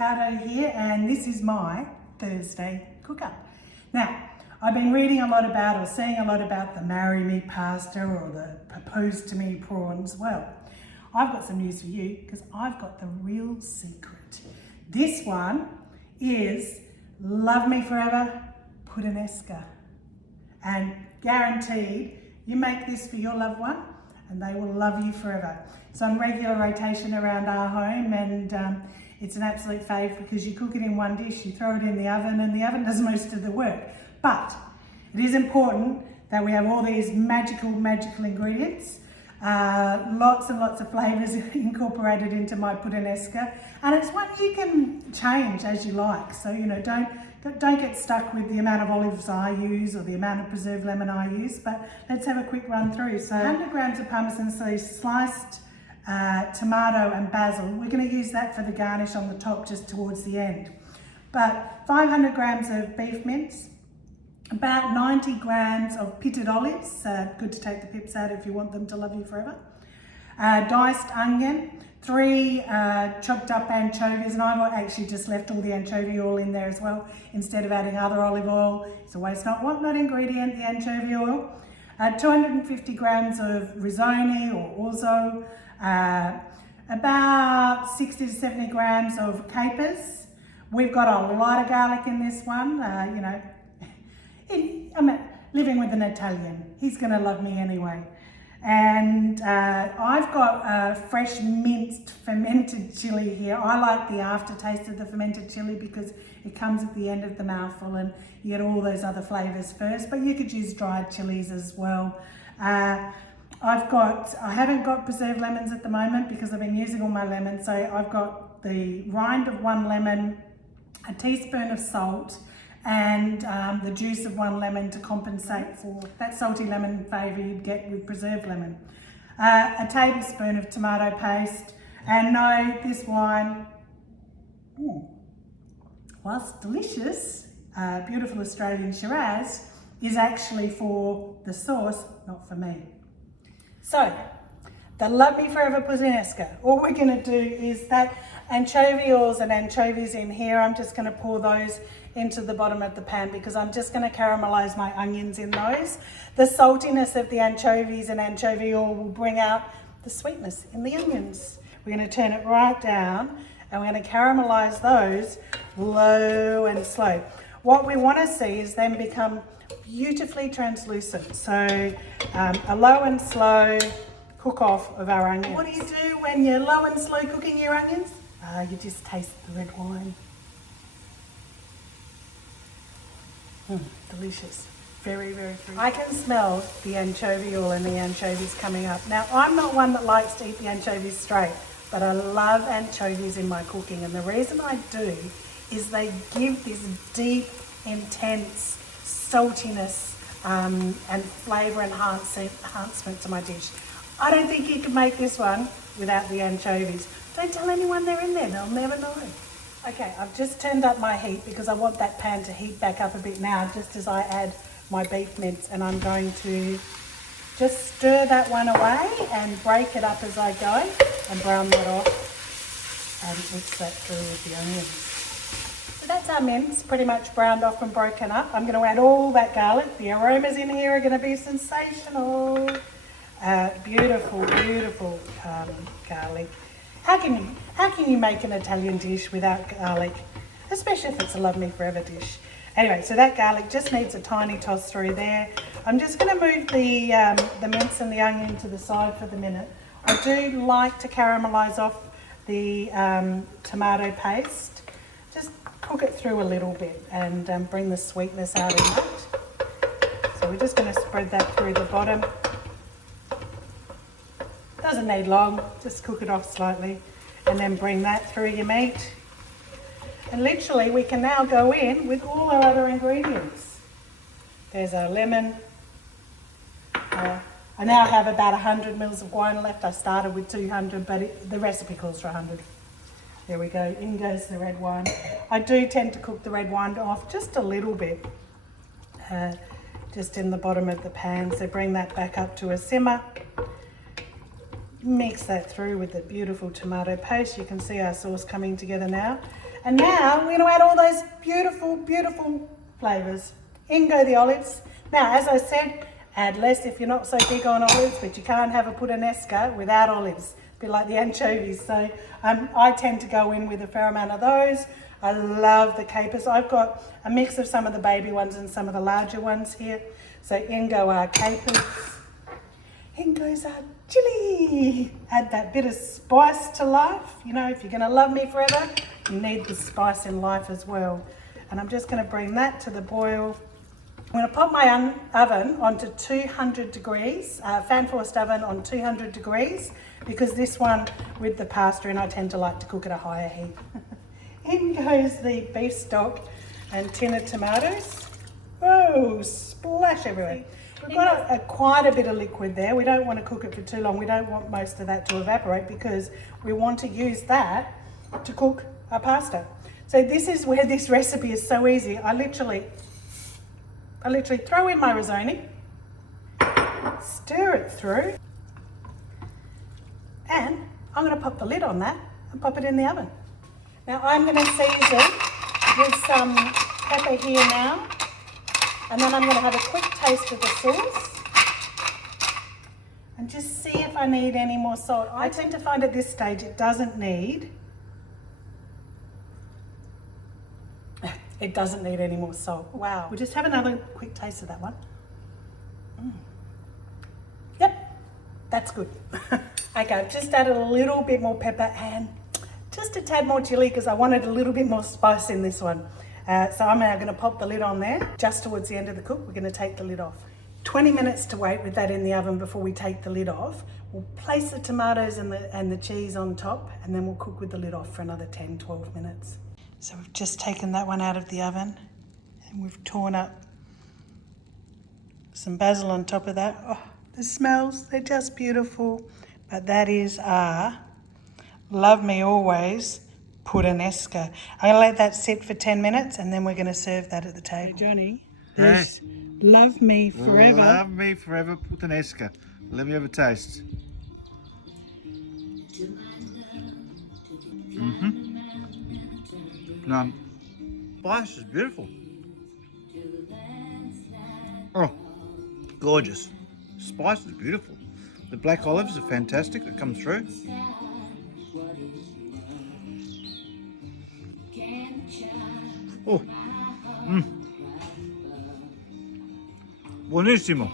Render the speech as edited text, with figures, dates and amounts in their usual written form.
Ricardo here, and this is my Thursday cook-up. Now, I've been reading a lot about or seeing a lot about the marry me pasta or the propose to me prawns. Well, I've got some news for you because I've got the real secret. This one is Love Me Forever Puttanesca, and guaranteed you make this for your loved one and they will love you forever. It's on regular rotation around our home, and it's an absolute fave because you cook it in one dish, you throw it in the oven, and the oven does most of the work. But it is important that we have all these magical ingredients, lots and lots of flavours incorporated into my puttanesca, and it's one you can change as you like. So, you know, don't get stuck with the amount of olives I use or the amount of preserved lemon I use, but let's have a quick run through. So 100 grams of Parmesan cheese, sliced tomato and basil. We're going to use that for the garnish on the top just towards the end. But 500 grams of beef mince, about 90 grams of pitted olives, good to take the pips out if you want them to love you forever. Diced onion, 3 chopped up anchovies, and I've actually just left all the anchovy oil in there as well instead of adding other olive oil. It's a waste not want not ingredient, the anchovy oil. 250 grams of risoni or orzo, about 60 to 70 grams of capers. We've got a lot of garlic in this one, you know. I'm living with an Italian. He's going to love me anyway. And I've got fresh minced fermented chili here. I like the aftertaste of the fermented chili because it comes at the end of the mouthful and you get all those other flavours first, but you could use dried chilies as well. I haven't got preserved lemons at the moment because I've been using all my lemons. So I've got the rind of 1 lemon, a teaspoon of salt, and the juice of 1 lemon to compensate for that salty lemon flavour you'd get with preserved lemon. A tablespoon of tomato paste, and no, this wine, whilst delicious, beautiful Australian Shiraz, is actually for the sauce, not for me. So, the Love Me Forever Puttanesca, all we're going to do is that anchovy oils and anchovies in here, I'm just going to pour those into the bottom of the pan because I'm just going to caramelise my onions in those. The saltiness of the anchovies and anchovy oil will bring out the sweetness in the onions. We're going to turn it right down and we're going to caramelise those low and slow. What we want to see is them become beautifully translucent. So a low and slow cook off of our onions. What do you do when you're low and slow cooking your onions? You just taste the red wine. Delicious. Very free. I can smell the anchovy oil and the anchovies coming up. Now, I'm not one that likes to eat the anchovies straight, but I love anchovies in my cooking, and the reason I do is they give this deep, intense saltiness and flavour enhancement to my dish. I don't think you can make this one without the anchovies. Don't tell anyone they're in there, they'll never know. Okay, I've just turned up my heat because I want that pan to heat back up a bit now just as I add my beef mince, and I'm going to just stir that one away and break it up as I go and brown that off and mix that through with the onions. So that's our mince pretty much browned off and broken up. I'm going to add all that garlic. The aromas in here are going to be sensational. Beautiful garlic. How can you make an Italian dish without garlic? Especially if it's a Love Me Forever dish. Anyway, so that garlic just needs a tiny toss through there. I'm just going to move the mince and the onion to the side for the minute. I do like to caramelise off the tomato paste. Just cook it through a little bit and bring the sweetness out in that. So we're just going to spread that through the bottom. Doesn't need long, just cook it off slightly and then bring that through your meat. And literally we can now go in with all our other ingredients. There's our lemon. I now have about 100 mils of wine left. I started with 200, but the recipe calls for 100. There we go, in goes the red wine. I do tend to cook the red wine off just a little bit, just in the bottom of the pan. So bring that back up to a simmer. mix that through with the beautiful tomato paste. You can see our sauce coming together now. And now we're going to add all those beautiful, beautiful flavours. In go the olives. Now, as I said, add less if you're not so big on olives, but you can't have a puttanesca without olives. A bit like the anchovies. So I tend to go in with a fair amount of those. I love the capers. I've got a mix of some of the baby ones and some of the larger ones here. So in go our capers. In goes our chilli. Add that bit of spice to life. You know, if you're going to love me forever, you need the spice in life as well. And I'm just going to bring that to the boil. I'm going to pop my oven onto 200 degrees, fan forced oven on 200 degrees, because this one with the pasta in, I tend to like to cook at a higher heat. In goes the beef stock and tin of tomatoes. Oh, splash everywhere. We've got quite a bit of liquid there. We don't want to cook it for too long. We don't want most of that to evaporate because we want to use that to cook our pasta. So this is where this recipe is so easy. I literally throw in my risoni, stir it through, and I'm going to pop the lid on that and pop it in the oven. Now I'm going to season with some pepper here now, and then I'm going to have a quick taste of the sauce and just see if I need any more salt. I tend to find at this stage it doesn't need any more salt. Wow. We'll just have another quick taste of that one. Yep, that's good. Okay, I've just added a little bit more pepper and just a tad more chili because I wanted a little bit more spice in this one. So I'm now going to pop the lid on there. Just towards the end of the cook, we're going to take the lid off. 20 minutes to wait with that in the oven before we take the lid off. We'll place the tomatoes and the cheese on top, and then we'll cook with the lid off for another 10-12 minutes. So we've just taken that one out of the oven and we've torn up some basil on top of that. Oh, the smells, they're just beautiful. But that is our Love Me Always Puttanesca. I'm going to let that sit for 10 minutes and then we're going to serve that at the table. Hey Johnny, there's Love Me Forever. Love Me Forever Puttanesca. Let me have a taste. Spice is beautiful. Oh, gorgeous. Spice is beautiful. The black olives are fantastic that come through. Oh, buonissimo.